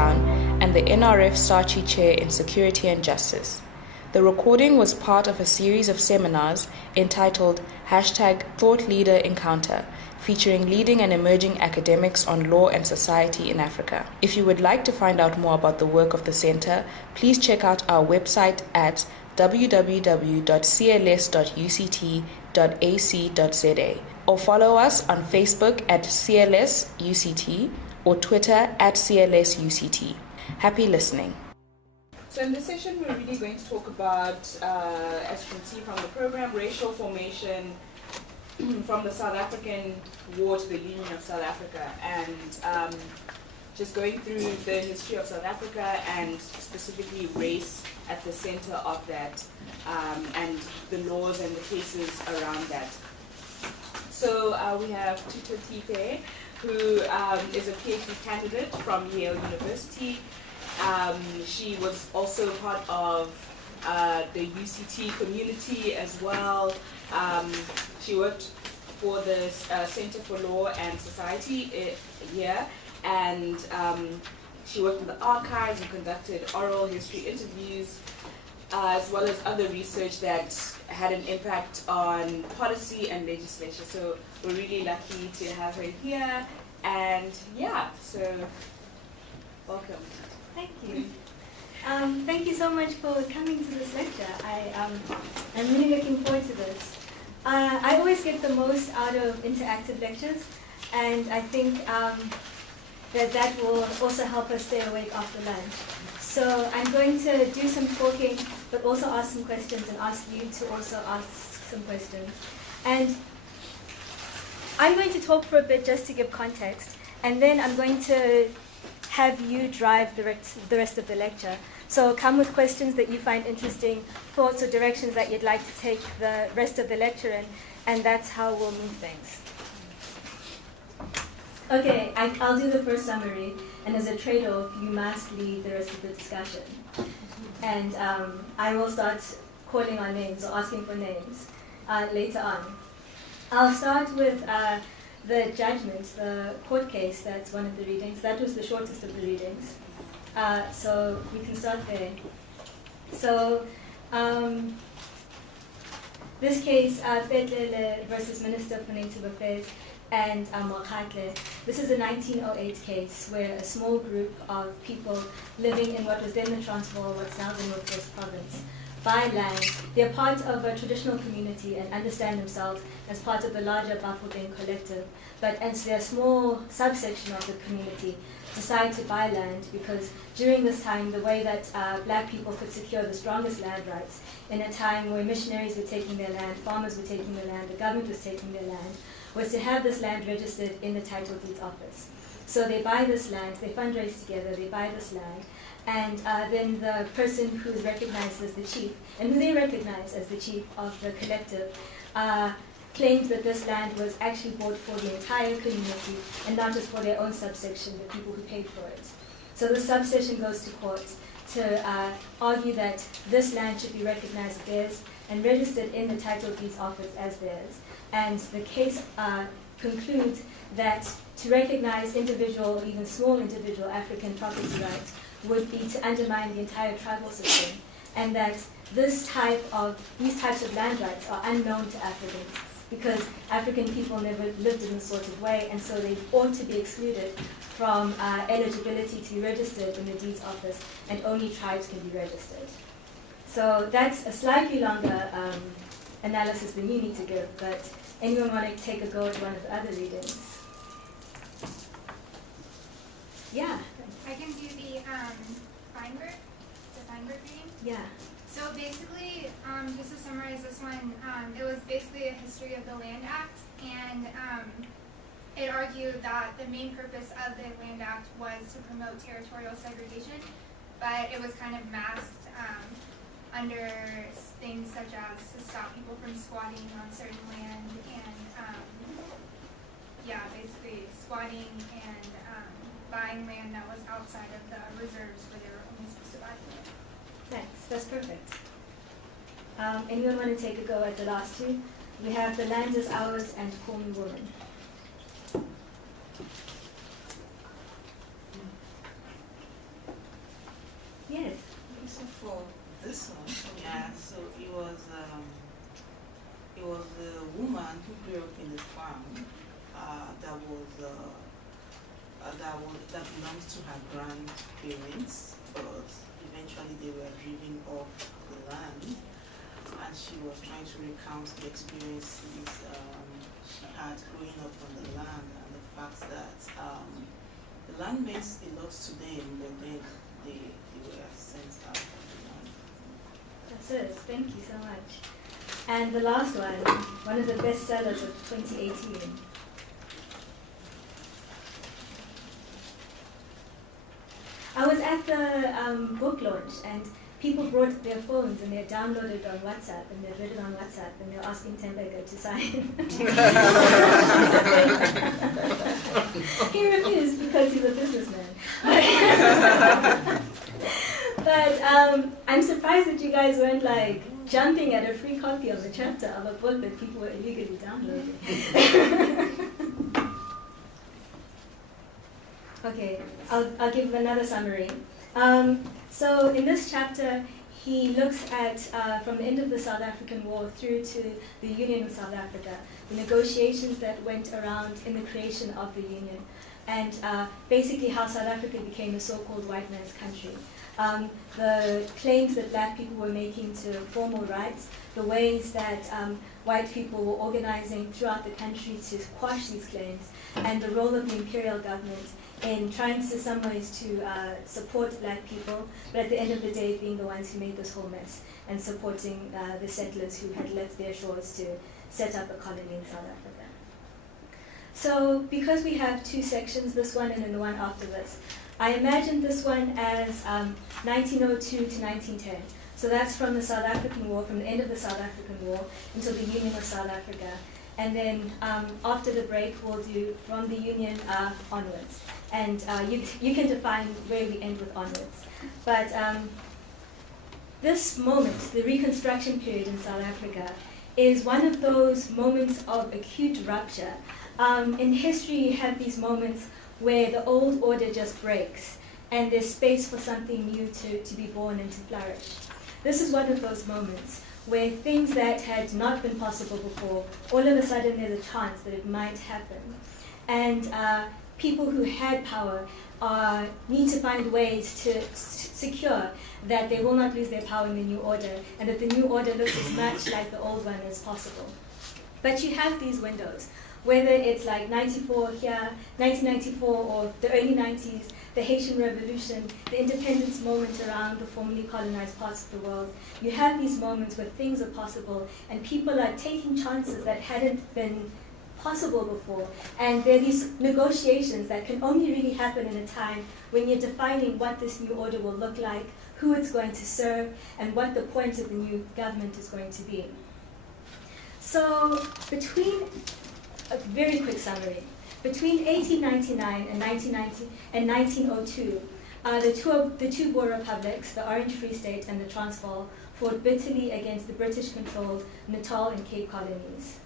Town and the NRF Saatchi Chair in Security and Justice. The recording was part of a series of seminars entitled #Thought Leader Encounter, featuring leading and emerging academics on law and society in Africa. If you would like to find out more about the work of the Center, please check out our website at www.cls.uct.ac.za or follow us on Facebook at CLSUCT or Twitter at CLSUCT. Happy listening. So in this session, we're really going to talk about, as you can see from the program, racial formation from the South African War to the Union of South Africa, and just going through the history of South Africa and specifically race at the center of that, and the laws and the cases around that. So we have Thuto Thipe, who is a PhD candidate from Yale University. She was also part of the UCT community as well. She worked for the Center for Law and Society here, and she worked in the archives and conducted oral history interviews, as well as other research that had an impact on policy and legislation. So we're really lucky to have her here, and yeah, so welcome. Thank you. Thank you so much for coming to this lecture. I'm really looking forward to this. I always get the most out of interactive lectures, and I think that will also help us stay awake after lunch. So I'm going to do some talking, but also ask some questions and ask you to also ask some questions. And I'm going to talk for a bit just to give context, and then I'm going to have you drive the rest of the lecture. So come with questions that you find interesting, thoughts or directions that you'd like to take the rest of the lecture in, and that's how we'll move things. Okay, I'll do the first summary, and as a trade-off, you must lead the rest of the discussion. And I will start calling on names or asking for names later on. I'll start with the judgment, the court case. That's one of the readings. That was the shortest of the readings. So we can start there. So this case, Petlele versus Minister for Native Affairs and Mwakhatle. This is a 1908 case where a small group of people living in what was then the Transvaal, what's now the Northwest Province, buy land. They're part of a traditional community and understand themselves as part of the larger Bafokeng collective, but as their small subsection of the community, decide to buy land because during this time, the way that black people could secure the strongest land rights in a time where missionaries were taking their land, farmers were taking their land, the government was taking their land, was to have this land registered in the title deeds office. So they buy this land, they fundraise together, they buy this land, and then the person who's recognized as the chief, and who they recognize as the chief of the collective, claims that this land was actually bought for the entire community and not just for their own subsection, the people who paid for it. So the subsection goes to court to argue that this land should be recognized as theirs and registered in the title deeds office as theirs. And the case concludes that to recognize individual, even small individual African property rights would be to undermine the entire tribal system, and that these types of land rights are unknown to Africans because African people never lived in this sort of way, and so they ought to be excluded from eligibility to be registered in the deeds office, and only tribes can be registered. So that's a slightly longer analysis than you need to give, but anyone want to take a go at one of the other readings? Yeah. I can do the Feinberg reading. Yeah. So basically, just to summarize this one, it was basically a history of the Land Act, and it argued that the main purpose of the Land Act was to promote territorial segregation, but it was kind of masked under things such as to stop people from squatting on certain land and, basically squatting and buying land that was outside of the reserves where they were only supposed to buy land. Thanks, that's perfect. Anyone want to take a go at the last two? We have The Land is Ours and Call Me Woman. for this one. Yeah, so it was a woman who grew up in a farm that belonged to her grandparents, but eventually they were driven off the land, and she was trying to recount the experiences she had growing up on the land, and the fact that the land meant a lot to them, but then they were sent out of the land. That's it. Thank you so much. And the last one of the best sellers of 2018. I was at the book launch, and people brought their phones and they downloaded on WhatsApp and they read it on WhatsApp and they were asking Thipe to sign. He refused because he's a businessman. But I'm surprised that you guys weren't like jumping at a free copy of a chapter of a book that people were illegally downloading. Okay, I'll give another summary. So in this chapter, he looks at, from the end of the South African War through to the Union of South Africa, the negotiations that went around in the creation of the Union, and basically how South Africa became a so-called white man's country. The claims that black people were making to formal rights, the ways that white people were organizing throughout the country to quash these claims, and the role of the imperial government in trying to some ways to support black people, but at the end of the day being the ones who made this whole mess and supporting the settlers who had left their shores to set up a colony in South Africa. So because we have two sections, this one and then the one after this, I imagined this one as 1902 to 1910. So that's from the South African War, from the end of the South African War until the Union of South Africa. And then after the break, we'll do from the Union onwards. And you can define where we end with onwards. But this moment, the Reconstruction period in South Africa, is one of those moments of acute rupture. In history, you have these moments where the old order just breaks, and there's space for something new to be born and to flourish. This is one of those moments where things that had not been possible before, all of a sudden there's a chance that it might happen. And people who had power need to find ways to secure that they will not lose their power in the new order, and that the new order looks as much like the old one as possible. But you have these windows, whether it's like 94 here, 1994, or the early 90s, the Haitian Revolution, the independence moment around the formerly colonized parts of the world. You have these moments where things are possible and people are taking chances that hadn't been possible before. And there are these negotiations that can only really happen in a time when you're defining what this new order will look like, who it's going to serve, and what the point of the new government is going to be. So between, a very quick summary, between 1899 and 1902, the two Boer republics, the Orange Free State and the Transvaal, fought bitterly against the British-controlled Natal and Cape colonies.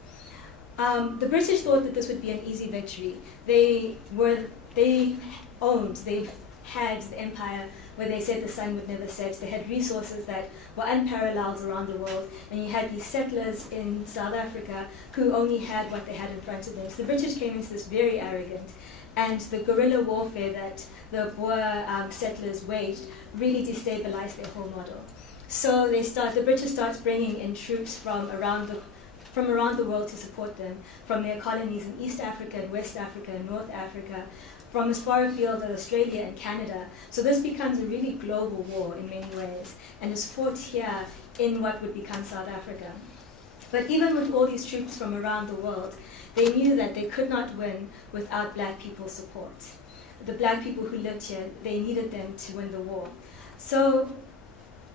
The British thought that this would be an easy victory. They had the empire where they said the sun would never set. They had resources that were unparalleled around the world, and you had these settlers in South Africa who only had what they had in front of them. So the British came into this very arrogant, and the guerrilla warfare that the Boer settlers waged really destabilized their whole model. So the British starts bringing in troops from around the world to support them, from their colonies in East Africa and West Africa and North Africa, from as far afield as Australia and Canada. So this becomes a really global war in many ways, and is fought here in what would become South Africa. But even with all these troops from around the world, they knew that they could not win without black people's support. The black people who lived here, they needed them to win the war. So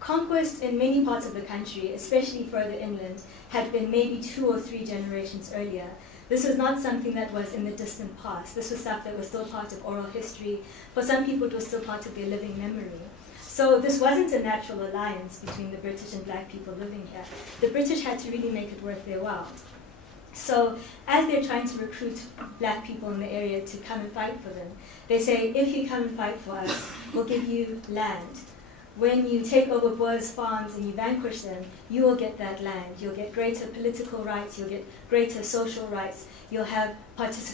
conquest in many parts of the country, especially further inland, had been maybe 2 or 3 generations earlier. This was not something that was in the distant past. This was stuff that was still part of oral history. For some people, it was still part of their living memory. So this wasn't a natural alliance between the British and black people living here. The British had to really make it worth their while. So as they're trying to recruit black people in the area to come and fight for them, they say, if you come and fight for us, we'll give you land, when you take over Boers' farms and you vanquish them, you will get that land. You'll get greater political rights. You'll get greater social rights. You'll have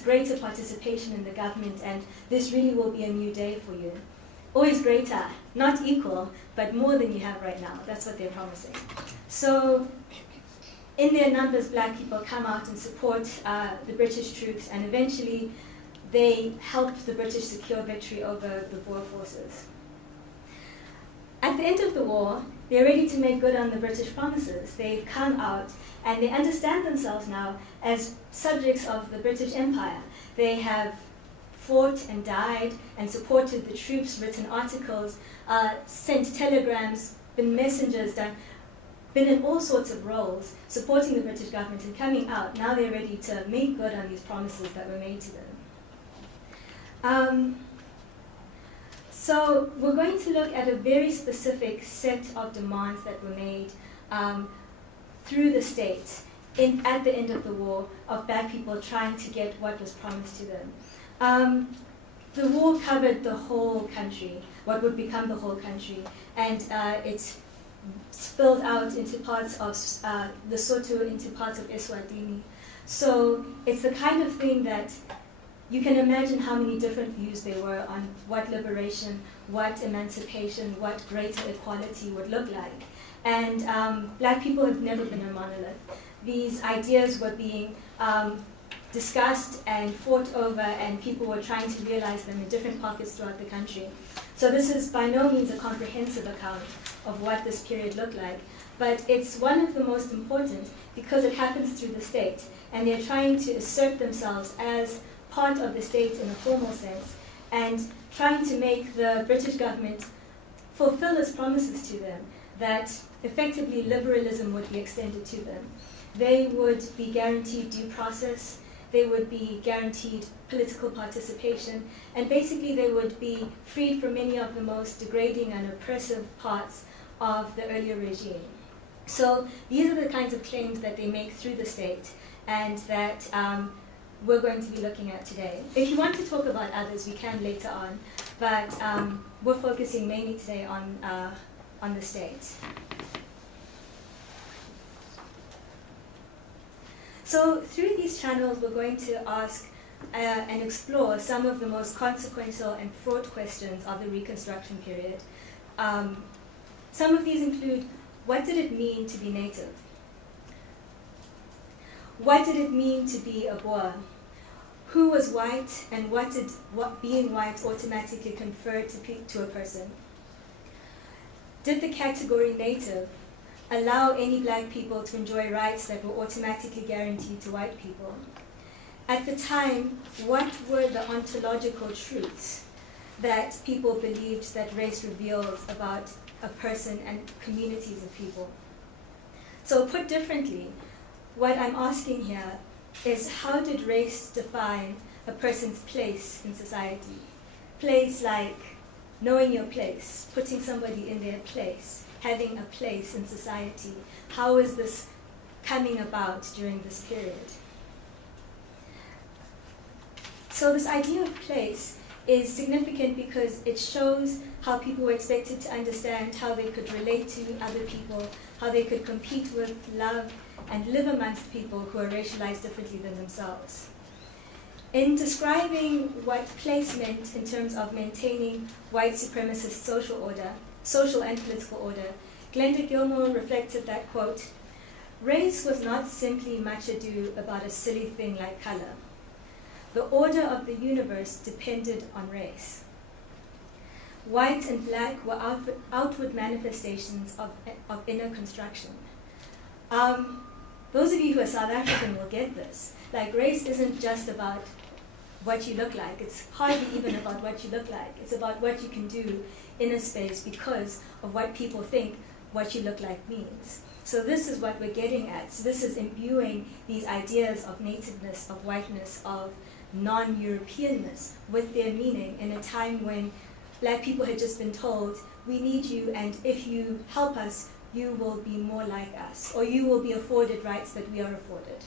greater participation in the government, and this really will be a new day for you. Always greater, not equal, but more than you have right now. That's what they're promising. So, in their numbers, black people come out and support the British troops, and eventually they helped the British secure victory over the Boer forces. At the end of the war, they're ready to make good on the British promises. They've come out and they understand themselves now as subjects of the British Empire. They have fought and died and supported the troops, written articles, sent telegrams, been messengers, been in all sorts of roles, supporting the British government and coming out. Now they're ready to make good on these promises that were made to them. So we're going to look at a very specific set of demands that were made through the state at the end of the war of black people trying to get what was promised to them. The war covered the whole country, what would become the whole country, and it spilled out into parts of Lesotho, into parts of Eswatini. So it's the kind of thing that you can imagine how many different views there were on what liberation, what emancipation, what greater equality would look like. And black people have never been a monolith. These ideas were being discussed and fought over, and people were trying to realize them in different pockets throughout the country. So this is by no means a comprehensive account of what this period looked like, but it's one of the most important because it happens through the state, and they're trying to assert themselves as part of the state in a formal sense, and trying to make the British government fulfill its promises to them, that effectively liberalism would be extended to them. They would be guaranteed due process, they would be guaranteed political participation, and basically they would be freed from many of the most degrading and oppressive parts of the earlier regime. So these are the kinds of claims that they make through the state, and that we're going to be looking at today. If you want to talk about others, we can later on, but we're focusing mainly today on the state. So through these channels, we're going to ask and explore some of the most consequential and fraught questions of the Reconstruction period. Some of these include, what did it mean to be native? What did it mean to be a Boer? Who was white, and what did being white automatically confer to a person? Did the category native allow any black people to enjoy rights that were automatically guaranteed to white people? At the time, what were the ontological truths that people believed that race revealed about a person and communities of people? So put differently, what I'm asking here is, how did race define a person's place in society? Place like knowing your place, putting somebody in their place, having a place in society. How is this coming about during this period? So this idea of place is significant because it shows how people were expected to understand how they could relate to other people, how they could compete with, love, and live amongst people who are racialized differently than themselves. In describing what place meant in terms of maintaining white supremacist social and political order, Glenda Gilmore reflected that, quote, "Race was not simply much ado about a silly thing like color. The order of the universe depended on race. White and black were outward manifestations of inner construction." Those of you who are South African will get this. Like, race isn't just about what you look like. It's hardly even about what you look like. It's about what you can do in a space because of what people think what you look like means. So this is what we're getting at. So this is imbuing these ideas of nativeness, of whiteness, of non-Europeanness with their meaning in a time when black people had just been told, we need you, and if you help us, you will be more like us, or you will be afforded rights that we are afforded.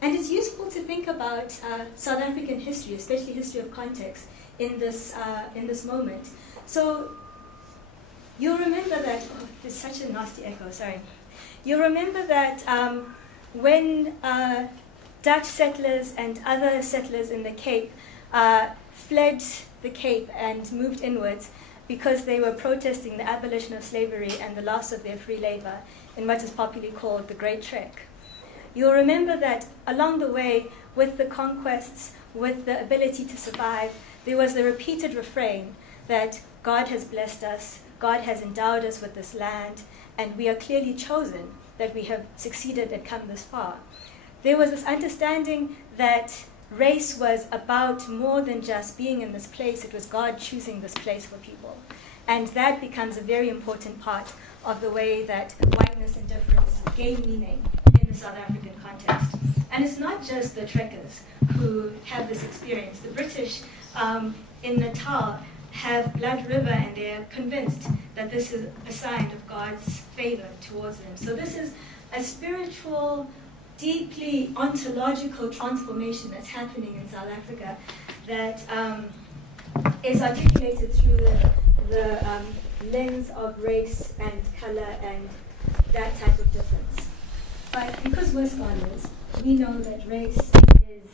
And it's useful to think about South African history, especially history of context, in this moment, So you'll remember that, oh, there's such a nasty echo, sorry. You'll remember that when Dutch settlers and other settlers in the Cape fled the Cape and moved inwards because they were protesting the abolition of slavery and the loss of their free labor in what is popularly called the Great Trek. You'll remember that along the way, with the conquests, with the ability to survive, there was the repeated refrain that God has blessed us, God has endowed us with this land, and we are clearly chosen, that we have succeeded and come this far. There was this understanding that race was about more than just being in this place, it was God choosing this place for people. And that becomes a very important part of the way that whiteness and difference gain meaning in the South African context. And it's not just the trekkers who have this experience. The British in Natal have Blood River, and they're convinced that this is a sign of God's favor towards them. So this is a spiritual, deeply ontological transformation that's happening in South Africa that is articulated through the lens of race and color and that type of difference. But because we're scholars, we know that race is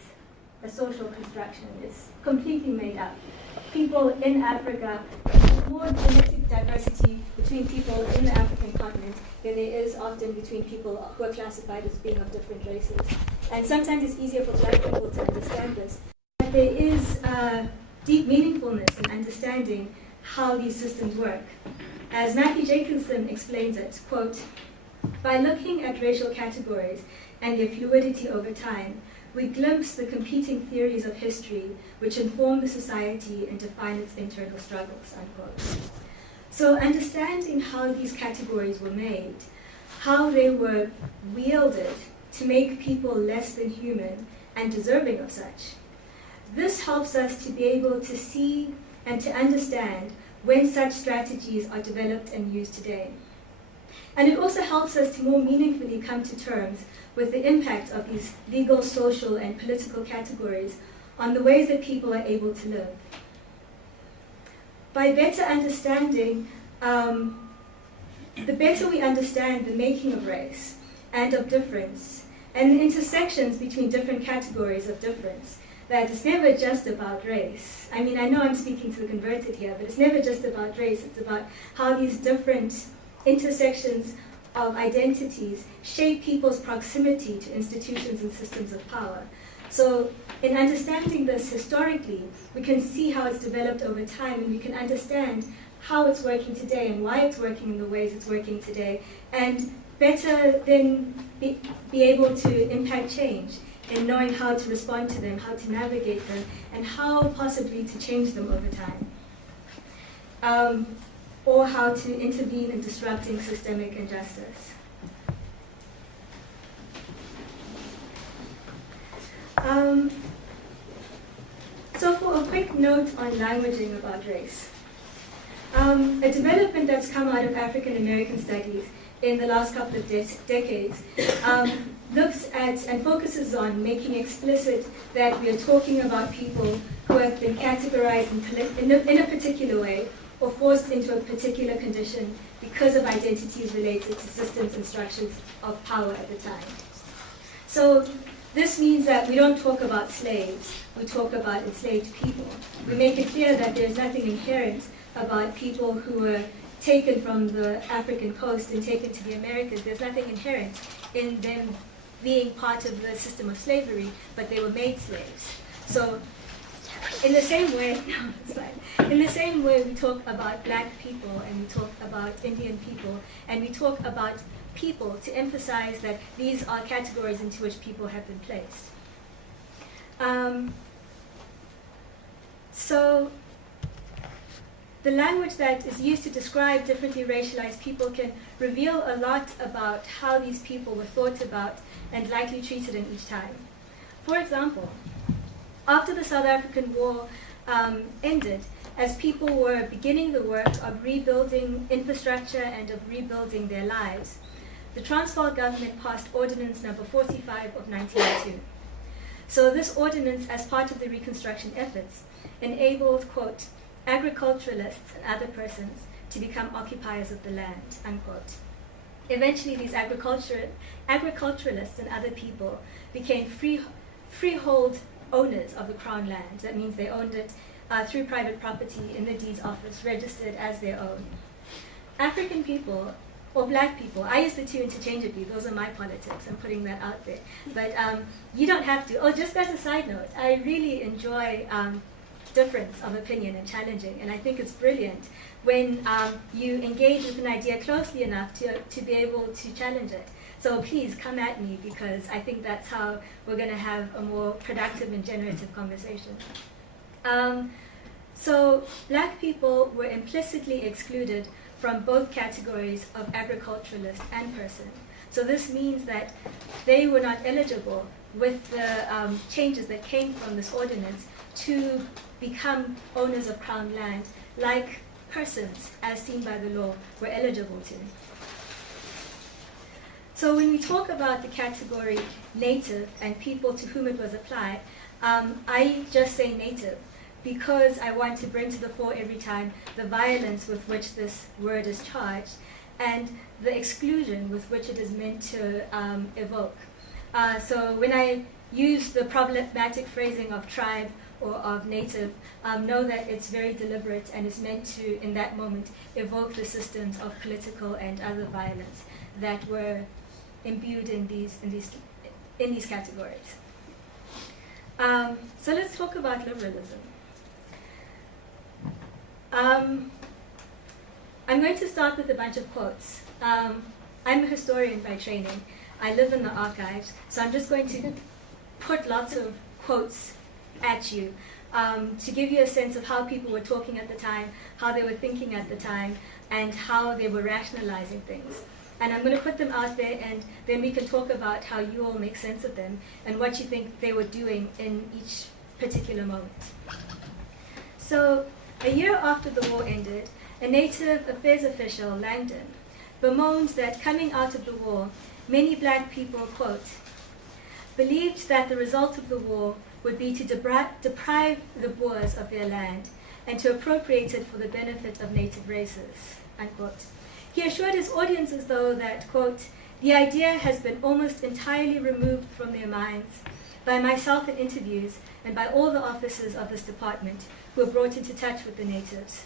a social construction. It's completely made up. People in Africa, there's more genetic diversity between people in the African continent than there is often between people who are classified as being of different races. And sometimes it's easier for black people to understand this. But there is deep meaningfulness in understanding how these systems work. As Matthew Jacobson explains it, quote, "By looking at racial categories and their fluidity over time, we glimpse the competing theories of history which inform the society and define its internal struggles," unquote. So understanding how these categories were made, how they were wielded to make people less than human and deserving of such, this helps us to be able to see and to understand when such strategies are developed and used today. And it also helps us to more meaningfully come to terms with the impact of these legal, social, and political categories on the ways that people are able to live. By better understanding, the better we understand the making of race and of difference, and the intersections between different categories of difference, that it's never just about race. I mean, I know I'm speaking to the converted here, but it's never just about race. It's about how these different intersections of identities shape people's proximity to institutions and systems of power. So in understanding this historically, we can see how it's developed over time, and we can understand how it's working today and why it's working in the ways it's working today, and better then be able to impact change in knowing how to respond to them, how to navigate them, and how possibly to change them over time. Or how to intervene in disrupting systemic injustice. So for a quick note on languaging about race. A development that's come out of African American studies in the last couple of decades looks at and focuses on making explicit that we are talking about people who have been categorized in a particular way or forced into a particular condition because of identities related to systems and structures of power at the time. So this means that we don't talk about slaves, we talk about enslaved people. We make it clear that there's nothing inherent about people who were taken from the African coast and taken to the Americas. There's nothing inherent in them being part of the system of slavery, but they were made slaves. So in the same way, in the same way we talk about black people and we talk about Indian people and we talk about people to emphasize that these are categories into which people have been placed. So the language that is used to describe differently racialized people can reveal a lot about how these people were thought about and likely treated in each time. For example, after the South African War ended, as people were beginning the work of rebuilding infrastructure and of rebuilding their lives, the Transvaal government passed Ordinance number 45 of 1902. So this ordinance, as part of the reconstruction efforts, enabled, quote, agriculturalists and other persons to become occupiers of the land, unquote. Eventually, these agriculturalists and other people became freehold owners of the crown land. That means they owned it through private property in the deeds office, registered as their own. African people, or black people, I use the two interchangeably, those are my politics, I'm putting that out there. But you don't have to. Oh, just as a side note, I really enjoy difference of opinion and challenging, and I think it's brilliant when you engage with an idea closely enough to be able to challenge it. So please come at me, because I think that's how we're going to have a more productive and generative conversation. So black people were implicitly excluded from both categories of agriculturalist and person. So this means that they were not eligible with the changes that came from this ordinance to become owners of crown land like persons, as seen by the law, were eligible to. So when we talk about the category native and people to whom it was applied, I just say native because I want to bring to the fore every time the violence with which this word is charged and the exclusion with which it is meant to evoke. So when I use the problematic phrasing of tribe or of native, know that it's very deliberate and is meant to, in that moment, evoke the systems of political and other violence that were imbued in these categories. So let's talk about liberalism. I'm going to start with a bunch of quotes. I'm a historian by training. I live in the archives, so I'm just going to put lots of quotes at you to give you a sense of how people were talking at the time, how they were thinking at the time, and how they were rationalizing things. And I'm going to put them out there, and then we can talk about how you all make sense of them and what you think they were doing in each particular moment. So, a year after the war ended, a Native Affairs official, Langdon, bemoaned that coming out of the war, many black people, quote, believed that the result of the war would be to deprive the Boers of their land and to appropriate it for the benefit of native races, unquote. He assured his audiences, though, that, quote, the idea has been almost entirely removed from their minds by myself in interviews and by all the officers of this department who were brought into touch with the natives.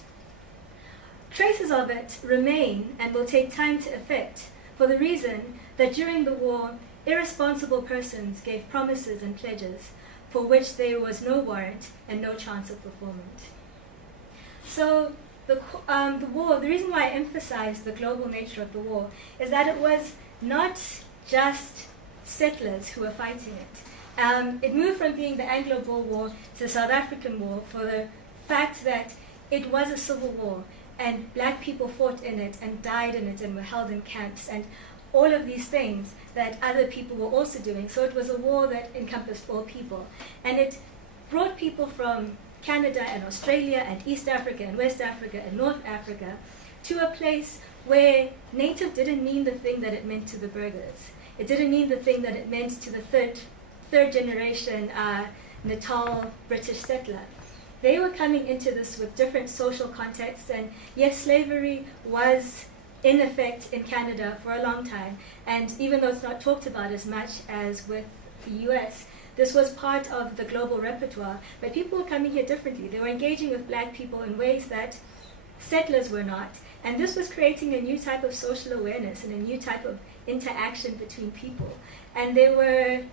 Traces of it remain and will take time to effect for the reason that during the war, irresponsible persons gave promises and pledges for which there was no warrant and no chance of fulfillment. So the war, the reason why I emphasize the global nature of the war is that it was not just settlers who were fighting it. It moved from being the Anglo-Boer War to the South African War for the fact that it was a civil war and black people fought in it and died in it and were held in camps and all of these things that other people were also doing. So it was a war that encompassed all people. And it brought people from Canada and Australia and East Africa and West Africa and North Africa to a place where native didn't mean the thing that it meant to the burghers. It didn't mean the thing that it meant to the third generation Natal British settler. They were coming into this with different social contexts, and yes, slavery was in effect in Canada for a long time, and even though it's not talked about as much as with the US, this was part of the global repertoire, but people were coming here differently. They were engaging with black people in ways that settlers were not, and this was creating a new type of social awareness and a new type of interaction between people. And they were,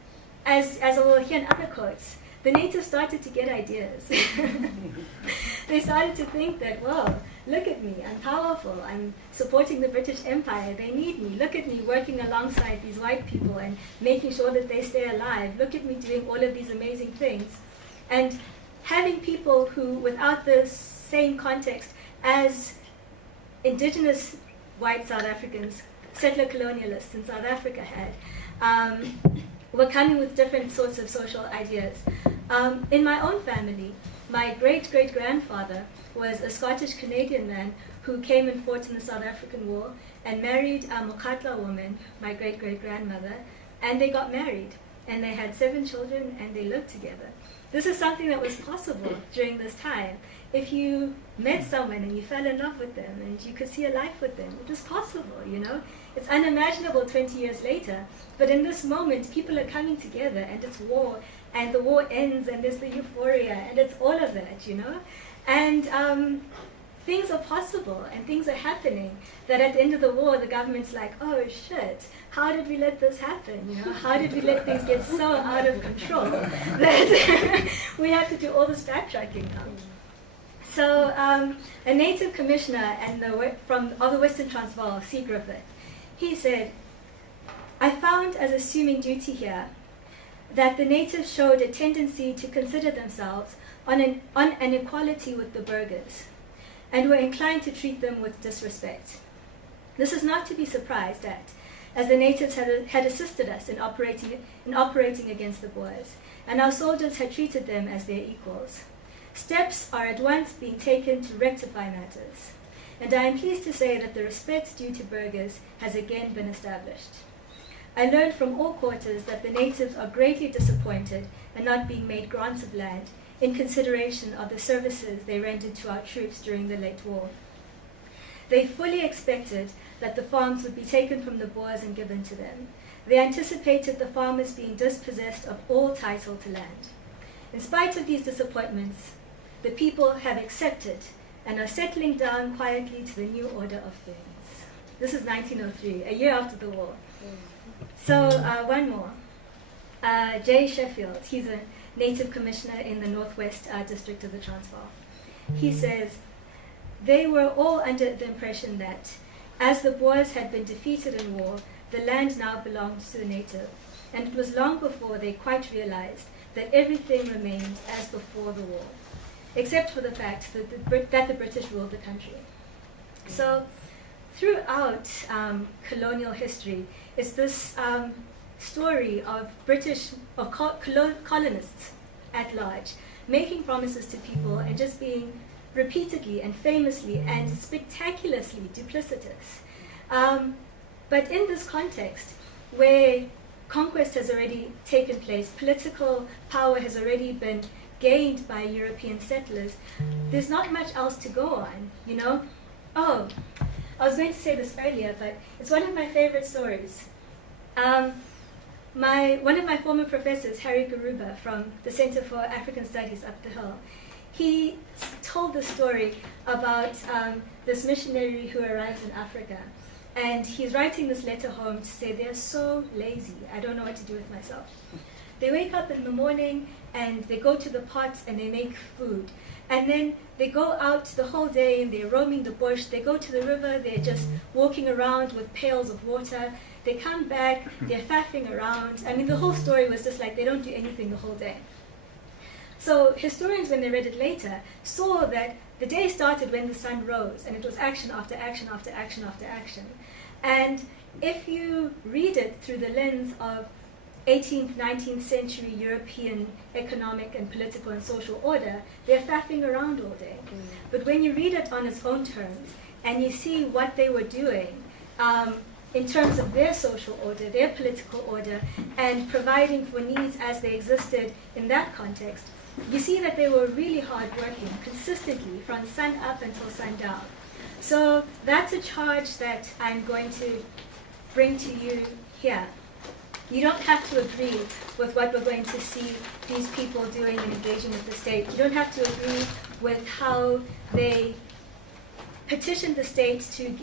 as I will hear in other quotes, the natives started to get ideas. They started to think that, well, look at me, I'm powerful, I'm supporting the British Empire, they need me, look at me working alongside these white people and making sure that they stay alive, look at me doing all of these amazing things. And having people who, without the same context as indigenous white South Africans, settler colonialists in South Africa had, were coming with different sorts of social ideas. In my own family, my great-great-grandfather was a Scottish-Canadian man who came and fought in the South African War and married a Mokatla woman, my great-great-grandmother, and they got married. and they had 7 children, and they lived together. This is something that was possible during this time. If you met someone and you fell in love with them and you could see a life with them, it was possible, you know? It's unimaginable 20 years later, but in this moment, people are coming together, and it's war, and the war ends, and there's the euphoria, and it's all of that, you know? And things are possible, and things are happening, that at the end of the war, the government's like, oh shit, how did we let this happen, you know? How did we let things get so out of control that we have to do all this backtracking now? So a native commissioner of the Western Transvaal, C. Griffith, he said, I found as assuming duty here that the natives showed a tendency to consider themselves on an equality with the burghers, and were inclined to treat them with disrespect. This is not to be surprised at, as the natives had assisted us in operating against the Boers, and our soldiers had treated them as their equals. Steps are at once being taken to rectify matters, and I am pleased to say that the respect due to burghers has again been established. I learned from all quarters that the natives are greatly disappointed in not being made grants of land in consideration of the services they rendered to our troops during the late war. They fully expected that the farms would be taken from the Boers and given to them. They anticipated the farmers being dispossessed of all title to land. In spite of these disappointments, the people have accepted and are settling down quietly to the new order of things. This is 1903, a year after the war. So one more. J. Sheffield, he's a native commissioner in the Northwest District of the Transvaal. He says, they were all under the impression that, as the Boers had been defeated in war, the land now belonged to the native, and it was long before they quite realized that everything remained as before the war, except for the fact that the British ruled the country. So throughout colonial history is this story of colonists at large making promises to people and just being repeatedly and famously and spectacularly duplicitous. But in this context, where conquest has already taken place, political power has already been gained by European settlers, there's not much else to go on, you know? Oh, I was going to say this earlier, but it's one of my favorite stories. One of my former professors, Harry Garuba from the Center for African Studies up the hill, he told the story about this missionary who arrived in Africa. And he's writing this letter home to say, they're so lazy, I don't know what to do with myself. They wake up in the morning and they go to the pots and they make food. And then they go out the whole day and they're roaming the bush. They go to the river, they're just walking around with pails of water. They come back, they're faffing around. I mean, the whole story was just like they don't do anything the whole day. So historians, when they read it later, saw that the day started when the sun rose, and it was action after action after action after action. And if you read it through the lens of 18th, 19th century European economic and political and social order, they're faffing around all day. But when you read it on its own terms, and you see what they were doing in terms of their social order, their political order, and providing for needs as they existed in that context, you see that they were really hardworking, consistently, from sun up until sundown. So that's a charge that I'm going to bring to you here. You don't have to agree with what we're going to see these people doing and engaging with the state. You don't have to agree with how they petition the state to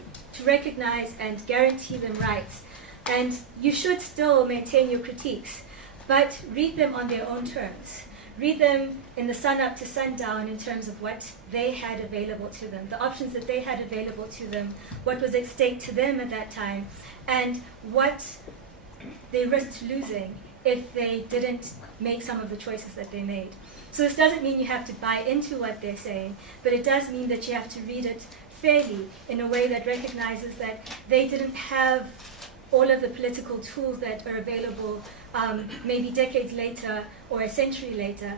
recognize and guarantee them rights. And you should still maintain your critiques, but read them on their own terms. Read them in the sun up to sundown in terms of what they had available to them, the options that they had available to them, what was at stake to them at that time, and what they risked losing if they didn't make some of the choices that they made. So this doesn't mean you have to buy into what they're saying, but it does mean that you have to read it fairly in a way that recognizes that they didn't have all of the political tools that are available maybe decades later or a century later,